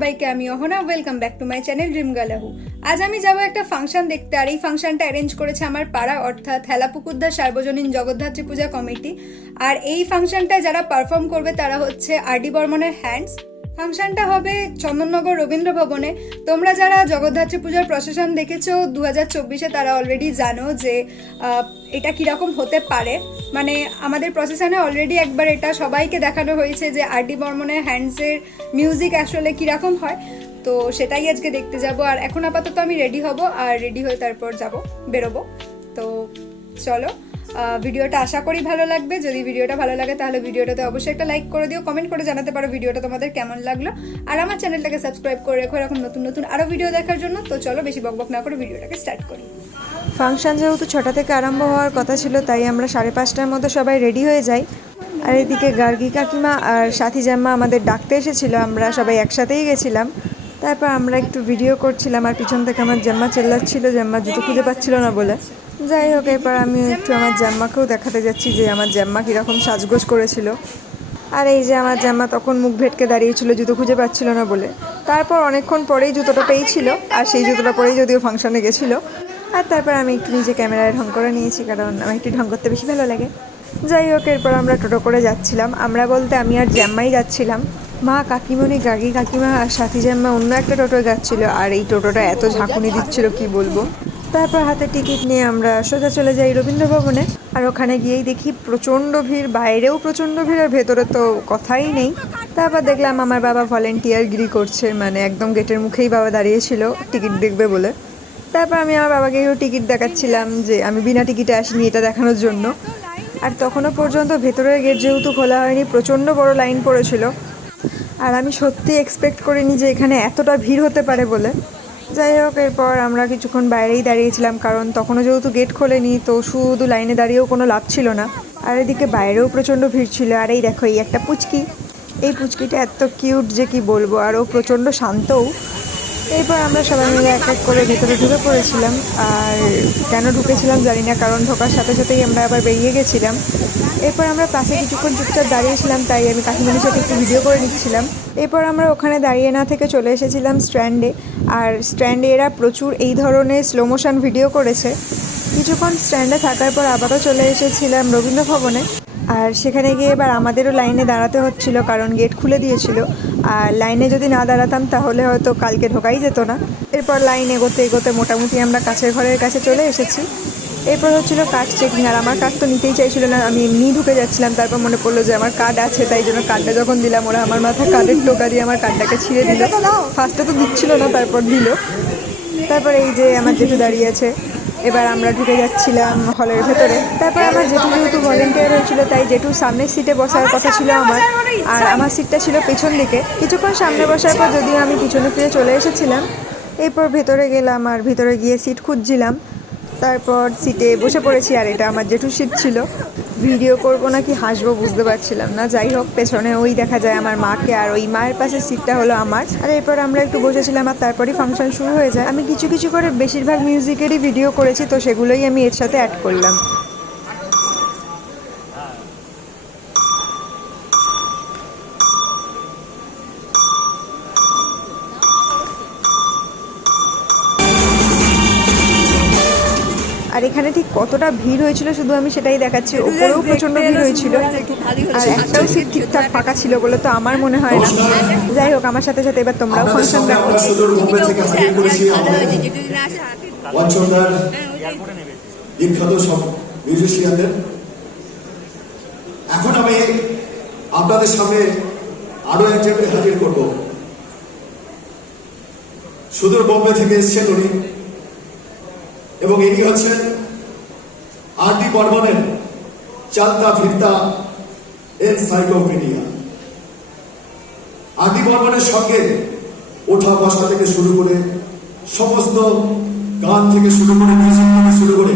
সবাইকে, আমি Ahana. Welcome back to my channel dream girl আহু। আজ আমি যাব একটা ফাংশন দেখতে, আর এই ফাংশনটা অ্যারেঞ্জ করেছে আমার পাড়া অর্থাৎ হেলাপুকুরদা সার্বজনীন জগদ্ধাত্রী পূজা কমিটি। আর এই ফাংশনটায় যারা পারফর্ম করবে তারা হচ্ছে আর.ডি. বর্মনের হ্যান্ডস। ফাংশনটা হবে চন্দননগর রবীন্দ্র ভবনে। তোমরা যারা জগদ্ধাত্রী পূজার প্রসেশন দেখেছো 2024-এ তারা অলরেডি জানো যে এটা কীরকম হতে পারে। মানে আমাদের প্রসেশনে অলরেডি একবার এটা সবাইকে দেখানো হয়েছে যে আর.ডি. বর্মনের হ্যান্ডসের মিউজিক আসলে কীরকম হয়। তো সেটাই আজকে দেখতে যাব। আর এখন আপাতত আমি রেডি হব, আর রেডি হয়ে তারপর বেরোবো। তো চলো, ভিডিওটা আশা করি ভালো লাগবে। যদি ভিডিওটা ভালো লাগে তাহলে ভিডিওটাতে অবশ্যই একটা লাইক করে দিও, কমেন্ট করে জানাতে পারো ভিডিওটা তোমাদের কেমন লাগলো। আর আমার চ্যানেলটাকে সাবস্ক্রাইব করে রেখো এরকম নতুন নতুন আরও ভিডিও দেখার জন্য। তো চলো বেশি বকবক না করে ভিডিওটাকে স্টার্ট করি। ফাংশন যেহেতু 6টা থেকে আরম্ভ হওয়ার কথা ছিল, তাই আমরা 5:30টার মধ্যে সবাই রেডি হয়ে যাই। আর এদিকে গার্গী কাকিমা আর সাথী জাম্মা আমাদের ডাকতে এসেছিলো, আমরা সবাই একসাথেই গেছিলাম। তারপর আমরা একটু ভিডিও করছিলাম, আর পিছন থেকে আমার জাম্মা চেল্লাচ্ছিল, জাম্মা জুতো খুঁজে পাচ্ছিল না বলে। যাই হোক, এরপর আমি একটু আমার জাম্মাকেও দেখাতে যাচ্ছি যে আমার জাম্মা কীরকম সাজগোজ করেছিল। আর এই যে আমার জাম্মা তখন মুখ ভেটকে দাঁড়িয়েছিল জুতো খুঁজে পাচ্ছিল না বলে। তারপর অনেকক্ষণ পরেই জুতোটা পেয়েছিল, আর সেই জুতোটা পরেই যদিও ফাংশনে গেছিলো। আর তারপর আমি একটু নিজে ক্যামেরায় ঢং করে নিয়েছি, কারণ আমার একটু ঢং করতে বেশি ভালো লাগে। যাই হোক, এরপর আমরা টোটো করে যাচ্ছিলাম। আমরা বলতে আমি আর জাম্মাই যাচ্ছিলাম। মা, কাকিমণি, গার্গী কাকিমা আর সাথী জাম্মা অন্য একটা টোটোয় যাচ্ছিলো, আর এই টোটোটা এত ঝাঁকুনি দিচ্ছিল কি বলবো। তারপর হাতে টিকিট নিয়ে আমরা সোজা চলে যাই রবীন্দ্র ভবনে। আর ওখানে গিয়েই দেখি প্রচণ্ড ভিড়, বাইরেও প্রচণ্ড ভিড়, আর ভেতরে তো কথাই নেই। তারপর দেখলাম আমার বাবা ভলেন্টিয়ারগিরি করছে, মানে একদম গেটের মুখেই বাবা দাঁড়িয়েছিল টিকিট দেখবে বলে। তারপর আমি আমার বাবাকেও টিকিট দেখাচ্ছিলাম যে আমি বিনা টিকিটে আসিনি, এটা দেখানোর জন্য। আর তখনও পর্যন্ত ভেতরের গেট যেহেতু খোলা হয়নি, প্রচণ্ড বড় লাইন পড়েছিল। আর আমি সত্যি এক্সপেক্ট করিনি যে এখানে এতটা ভিড় হতে পারে বলে। যাই হোক, এরপর আমরা কিছুক্ষণ বাইরেই দাঁড়িয়েছিলাম, কারণ তখনও যেহেতু গেট খোলেনি, তো শুধু লাইনে দাঁড়িয়েও কোনো লাভ ছিল না। আর এদিকে বাইরেও প্রচণ্ড ভিড় ছিল। আর এই দেখো, এই একটা পুচকি, এই পুচকিটা এত কিউট যে কি বলবো, আর ও প্রচণ্ড শান্তও। এরপর আমরা সবাই মিলে এক এক করে ভেতরে ঢুকে পড়েছিলাম। আর কেন ঢুকেছিলাম জানি না, কারণ ঢোকার সাথে সাথেই আমরা আবার বেরিয়ে গেছিলাম। এরপর আমরা পাশে কিছুক্ষণ চুপচাপ দাঁড়িয়েছিলাম, তাই আমি কাকিমণির সাথে একটু ভিডিও করে নিচ্ছিলাম। এরপর আমরা ওখানে দাঁড়িয়ে না থেকে চলে এসেছিলাম স্ট্যান্ডে। আর স্ট্যান্ডে এরা প্রচুর এই ধরনের স্লো মোশন ভিডিও করেছে। কিছুক্ষণ স্ট্যান্ডে থাকার পর আবারও চলে এসেছিলাম রবীন্দ্র ভবনে। আর সেখানে গিয়ে এবার আমাদেরও লাইনে দাঁড়াতে হচ্ছিল, কারণ গেট খুলে দিয়েছিল। আর লাইনে যদি না দাঁড়াতাম তাহলে হয়তো কালকে ঢোকাই যেত না। এরপর লাইন এগোতে এগোতে মোটামুটি আমরা কাছের ঘরের কাছে চলে এসেছি। এরপর হচ্ছিল কার্ড চেকিং, আর আমার কার্ড তো নিতেই চাইছিল না, আমি এমনিই ঢুকে যাচ্ছিলাম। তারপর মনে পড়লো যে আমার কার্ড আছে, তাই জন্য কার্ডটা যখন দিলাম, ওরা আমার মাথায় কার্ডের টোকা দিয়ে আমার কার্ডটাকে ছিঁড়ে দিল। ফার্স্টে তো দিচ্ছিল না, তারপর দিল। তারপর এই যে আমার জেঠু দাঁড়িয়ে আছে। এবার আমরা ঢুকে যাচ্ছিলাম হলের ভেতরে। তারপর আমার জেঠু যেহেতু ভলেন্টিয়ার হয়েছিল, তাই জেঠুর সামনের সিটে বসার কথা ছিল আমার, আর আমার সিটটা ছিল পেছন দিকে। কিছুক্ষণ সামনে বসার পর যদিও আমি পিছনে ফিরে চলে এসেছিলাম। এরপর ভেতরে গেলাম, আর ভেতরে গিয়ে সিট খুঁজছিলাম। তারপর সিটে বসে পড়েছি, আর এটা আমার জেঠুর সিট ছিল। ভিডিও করবো নাকি হাসবো বুঝতে পারছিলাম না। যাই হোক, পেছনে ওই দেখা যায় আমার মাকে, আর ওই মায়ের পাশে সিটটা হলো আমার। আর এরপর আমরা একটু বসেছিলাম, আর তারপরই ফাংশন শুরু হয়ে যায়। আমি কিছু কিছু করে বেশিরভাগ মিউজিকেরই ভিডিও করেছি, তো সেগুলোই আমি এর সাথে অ্যাড করলাম। আর এখানে ঠিক কতটা ভিড় হয়েছিল শুধু আমি সেটাই দেখাচ্ছি। ওপরেও প্রচণ্ড ভিড় হয়েছিল, আর একটাও সিট ঠিকঠাক ফাঁকা ছিল বলে তো আমার মনে হয় না। যাই হোক, আমার সাথে সাথে এবার তোমরাও ফাংশন দেখো। বিখ্যাত সব মিউজিশিয়ানদের এখন আমি আপনাদের সামনে আরো একজনকে হাজির করব। সুদূর বোম্বে থেকে এসেছেন উনি, এবং ইনি হচ্ছেন আর.ডি. বর্মনের চালতা ফিরতা এনসাইক্লোপিডিয়া। আর.ডি. বর্মনের সঙ্গে ওঠা বসা থেকে শুরু করে সমস্ত গান থেকে শুরু করে মিউজিক থেকে শুরু করে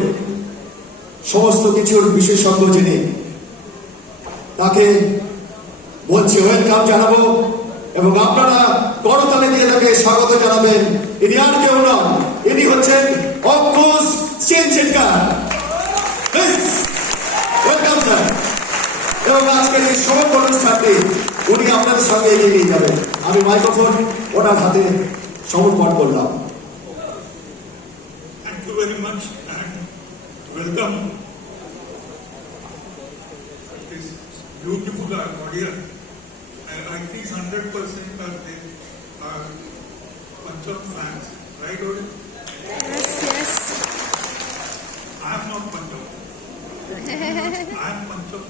সমস্ত কিছুর বিশেষজ্ঞ যিনি, তাকে বলছি ওয়েলকাম জানাবো, এবং আপনারা করতালি দিয়ে তাকে স্বাগত জানাবেন। ইনি আর কেউ না, ইনি হচ্ছেন অঙ্কুশ সেনচেটকার। Welcome sir. এবং আজকের এই সমগ্র অনুষ্ঠানটি উনি আপনাদের সঙ্গে এগিয়ে নিয়ে যাবেন। আমি মাইক্রোফোন ওনার হাতে সমর্পণ করলাম। Thank you very much and welcome this beautiful audience. I think 100% are they are bunch of fans, right? Odin? Yes. I am not Punjab. I am Punjab.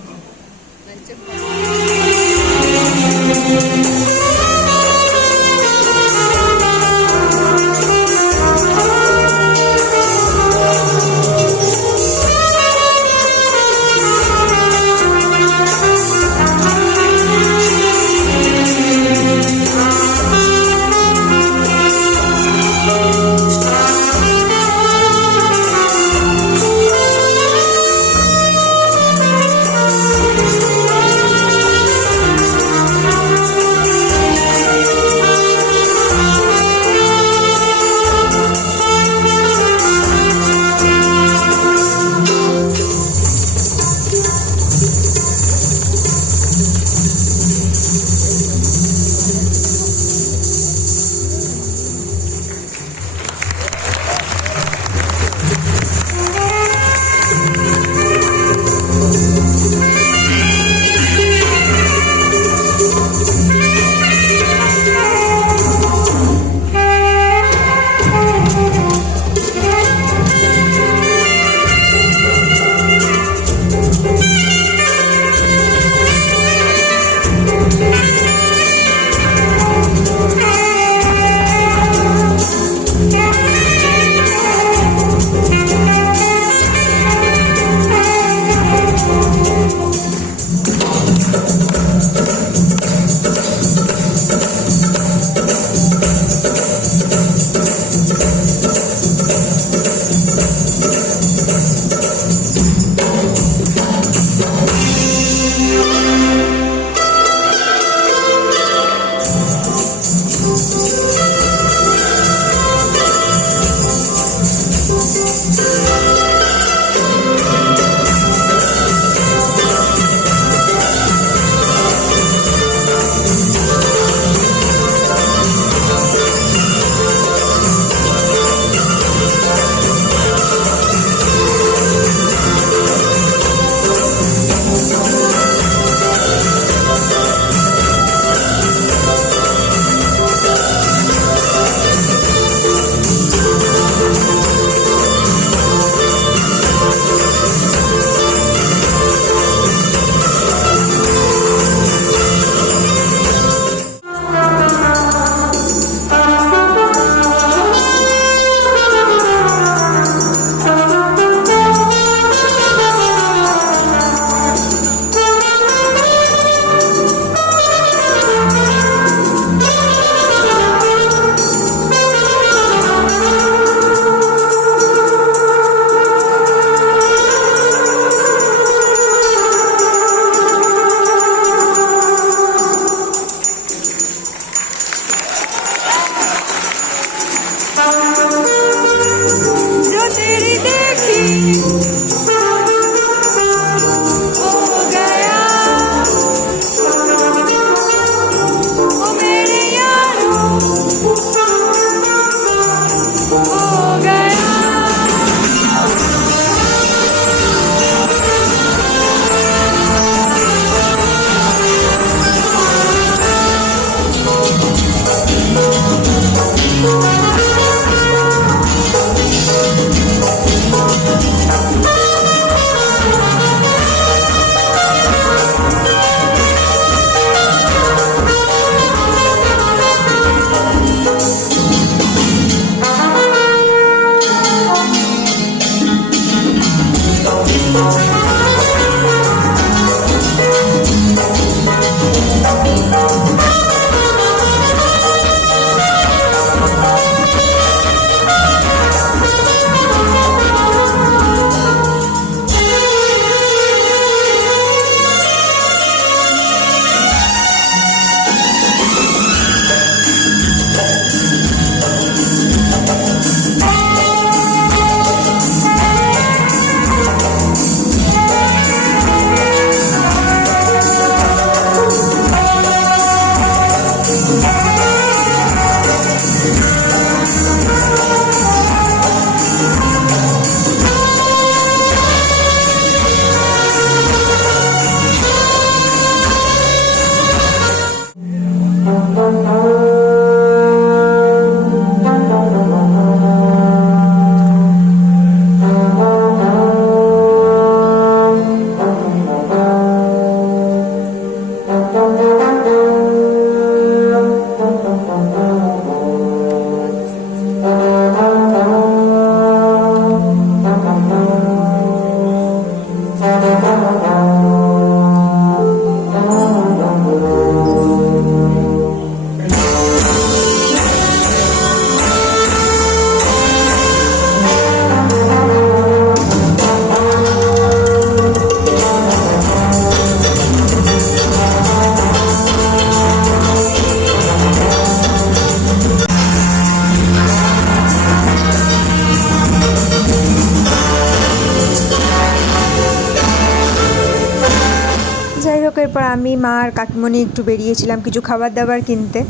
আমি মা আর কাকিমণি একটু বেরিয়েছিলাম কিছু খাবার দাবার কিনতে।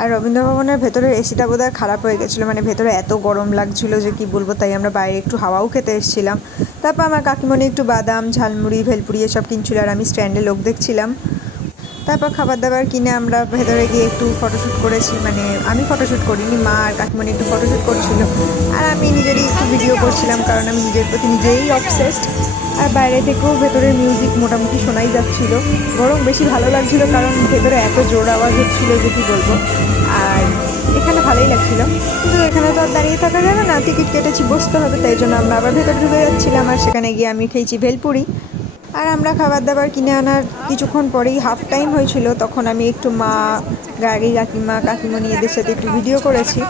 আর রবীন্দ্র ভবনের ভেতরের এসিটা বোধহয় খারাপ হয়ে গেছিলো, মানে ভেতরে এত গরম লাগছিলো যে কি বলবো, তাই আমরা বাইরে একটু হাওয়াও খেতে এসেছিলাম। তারপর আমার কাকিমণি একটু বাদাম, ঝালমুড়ি, ভেলপুরি এসব কিনছিল আর আমি স্ট্যান্ডে লোক দেখছিলাম। তারপর খাবার দাবার কিনে আমরা ভেতরে গিয়ে একটু ফটোশ্যুট করেছি, মানে আমি ফটোশ্যুট করিনি, মা আর কাকিমণি একটু ফটোশ্যুট করছিল আর আমি নিজেরই একটু ভিডিও করছিলাম, কারণ আমি নিজের প্রতি নিজেই অবসেসড। আর বাইরে থেকেও ভেতরের মিউজিক মোটামুটি শোনাই যাচ্ছিল, বরং বেশি ভালো লাগছিল কারণ ভেতরে এত জোর আওয়াজ হচ্ছিল যে কী বলবো। আর এখানে ভালোই লাগছিল, কিন্তু এখানে তো আর দাঁড়িয়ে থাকা যাবে না, টিকিট কেটেছি, বসতে হবে, তাই জন্য আমরা আবার ভেতরে ঢুকে যাচ্ছিলাম। আর সেখানে গিয়ে আমি খেয়েছি ভেলপুরি। আর আমরা খাবার দাবার কিনে আনার কিছুক্ষণ পরেই হাফ টাইম হয়েছিল, তখন আমি একটু মা, গাড়ি, কাকিমা, কাকিমণি এদের সাথে একটু ভিডিও করেছি।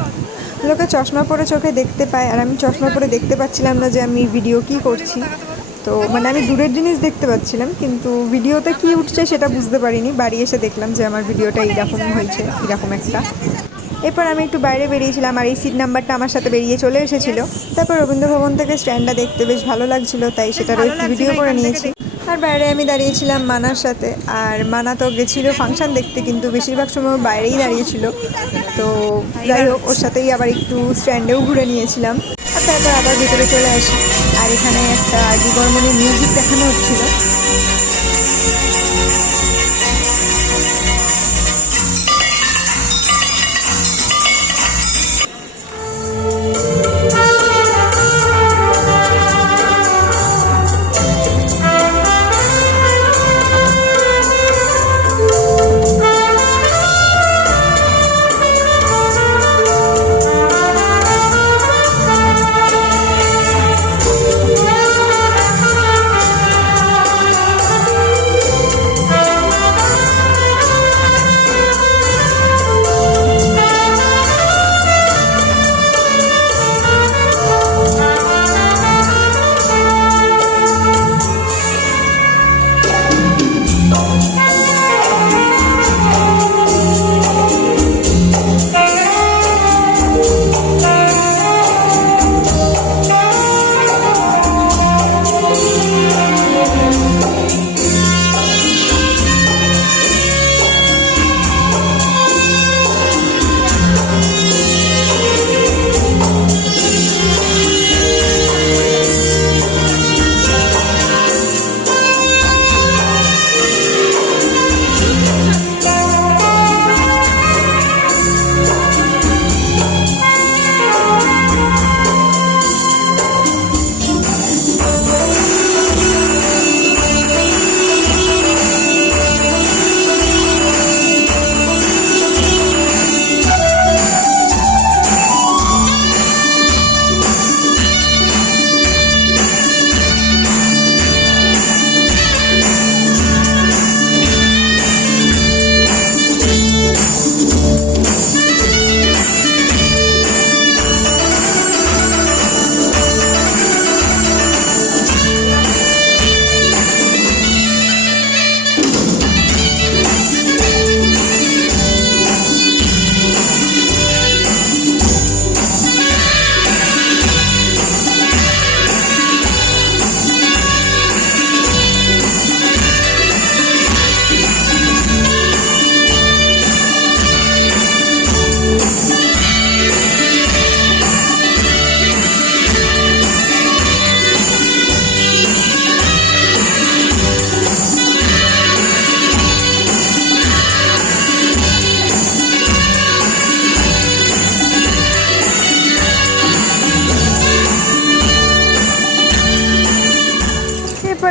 লোকে চশমা পরে চোখে দেখতে পায় আর আমি চশমা পরে দেখতে পাচ্ছিলাম না যে আমি ভিডিও কী করছি। তো মানে আমি দূরের জিনিস দেখতে পাচ্ছিলাম, কিন্তু ভিডিওতে কী উঠছে সেটা বুঝতে পারিনি। বাড়ি এসে দেখলাম যে আমার ভিডিওটা এইরকম হয়েছে, এরকম একটা। এরপর আমি একটু বাইরে বেরিয়েছিলাম আর এই সিট নাম্বারটা আমার সাথে বেরিয়ে চলে এসেছিলো। তারপর রবীন্দ্র ভবন থেকে স্ট্যান্ডটা দেখতে বেশ ভালো লাগছিলো, তাই সেটারও একটু ভিডিও করে নিয়েছি। আর বাইরে আমি দাঁড়িয়েছিলাম মানার সাথে, আর মানা তো গেছিলো ফাংশন দেখতে, কিন্তু বেশিরভাগ সময় বাইরেই দাঁড়িয়েছিল। তো যাই হোক, ওর সাথেই আবার একটু স্ট্যান্ডেও ঘুরে নিয়েছিলাম। আর তারপর আবার ভিতরে চলে আসি। আর এখানে একটা আরডি বর্মনের মিউজিক দেখানো হচ্ছিল।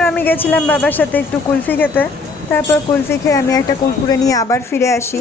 আমি গেছিলাম বাবার সাথে একটু কুলফি খেতে। তারপর কুলফি খেয়ে আমি একটা কুরকুরে নিয়ে আবার ফিরে আসি।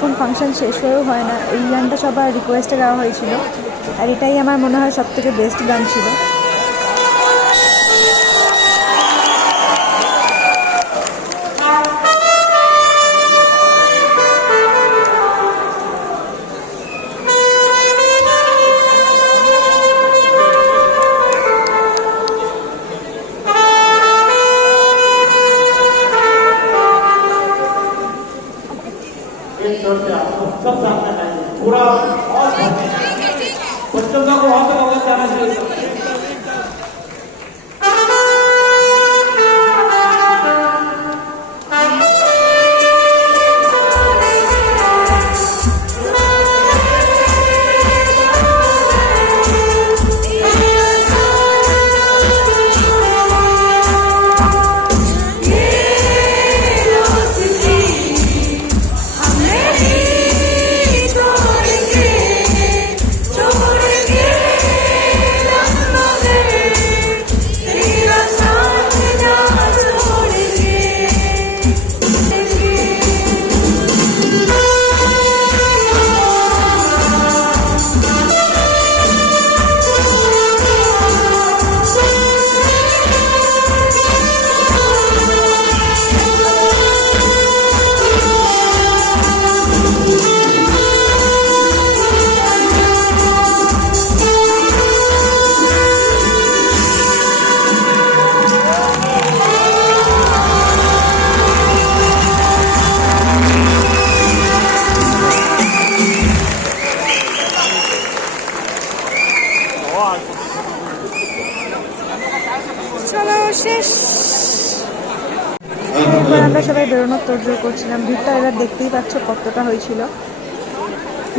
যখন ফাংশন শেষ হয়েও হয় না, এই গানটা সবার রিকোয়েস্টে গাওয়া হয়েছিল, আর এটাই আমার মনে হয় সবথেকে বেস্ট গান ছিল। सब सामने आएंगे पूरा और बच्चों का वहां पे होगा जाना चाहिए। চলো শেষ। এরপর আমরা সবাই বেরোনোর তোড়জোড় করছিলাম। ভিড়টা এবার দেখতেই পাচ্ছ কতটা হয়েছিল।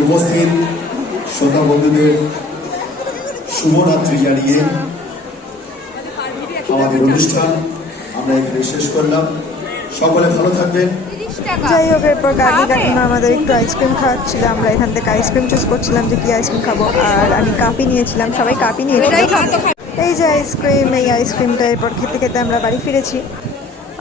উপস্থিত শ্রোতা বন্ধুদের শুভরাত্রি জানিয়ে আমাদের অনুষ্ঠান আমরা এখানে শেষ করলাম। সকলে ভালো থাকবেন। যাই হোক, এরপর কাকি কাকিমা আমাদের একটু আইসক্রিম খাওয়াচ্ছিল। আমরা এখান থেকে আইসক্রিম চুজ করছিলাম যে কি আইসক্রিম খাবো, আর আমি কাপি নিয়েছিলাম, সবাই কাপি নিয়েছিলাম। এই যে আইসক্রিম, এই আইসক্রিমটা এরপর খেতে খেতে আমরা বাড়ি ফিরেছি।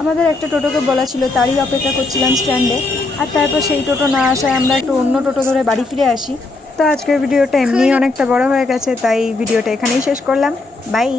আমাদের একটা টোটোকে বলা ছিল, তারই অপেক্ষা করছিলাম স্ট্যান্ডে, আর তারপর সেই টোটো না আসায় আমরা একটু অন্য টোটো ধরে বাড়ি ফিরে আসি। তো আজকের ভিডিওটা এমনিই অনেকটা বড় হয়ে গেছে, তাই ভিডিওটা এখানেই শেষ করলাম। বাই।